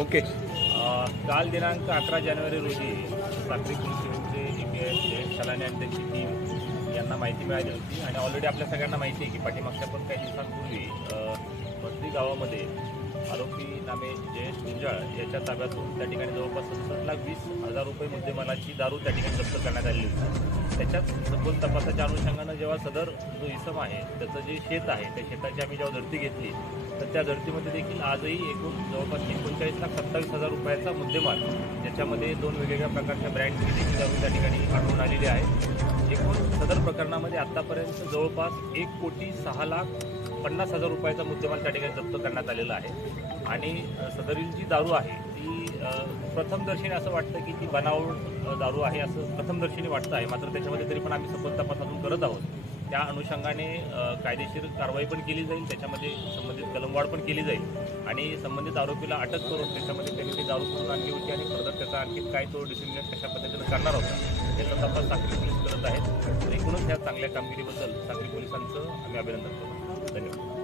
Okay. काल दिनांक 11 जानेवारी रोजी साक्री पोलीस स्टेशनचे API शलाने आणि त्यांची टीम यांना माहिती मिळाली होती आणि ऑलरेडी आपल्या सगळ्यांना माहिती आहे की पाठीमागच्या पण काही दिवसांपूर्वी मसरी गावामध्ये आरोपी नामे जयेश गुंजाळ याच्या ताब्यातून त्या ठिकाणी जवळपास 67,20,000 रुपये मुद्देमालाची दारू त्या ठिकाणी जप्त करण्यात आलेली होती। त्याच्याच सखोल तपासाच्या अनुषंगानं जेव्हा सदर जो इसम आहे त्याचं जे शेत आहे त्या शेताची आम्ही जेव्हा झडती घेतली तर त्या झडतीमध्ये देखील आजही एकूण जवळपास 39,27,000 रुपयाचा मुद्देमाल ज्याच्यामध्ये 2 वेगवेगळ्या प्रकारच्या ब्रँडची देखील दारू त्या ठिकाणी आढळून आलेली आहे। एकूण सदर प्रकरणामध्ये आत्तापर्यंत जवळपास 1,06,50,000 रुपयाचा मुद्देमाल त्या ठिकाणी जप्त करण्यात आलेला आहे आणि सदरील जी दारू आहे ती प्रथमदर्शनी असं वाटतं की ती बनावट दारू आहे असं प्रथमदर्शनी वाटतं आहे, मात्र त्याच्यामध्ये तरी पण आम्ही सखोल तपास अजून करत आहोत। त्या अनुषंगाने कायदेशीर कारवाई पण केली जाईल, त्याच्यामध्ये संबंधित कलमवाढ पण केली जाईल आणि संबंधित आरोपीला अटक करून त्याच्यामध्ये त्यांनी ती दारू करून आणली होती आणि फर्दर त्याचा आणखी काय तो डिसिजन कशा पद्धतीनं करणार होता याचा तपास साक्री पोलीस करत आहेत। तर एकूणच ह्या चांगल्या कामगिरीबद्दल साक्री पोलिसांचं आम्ही अभिनंदन करतो। धन्यवाद।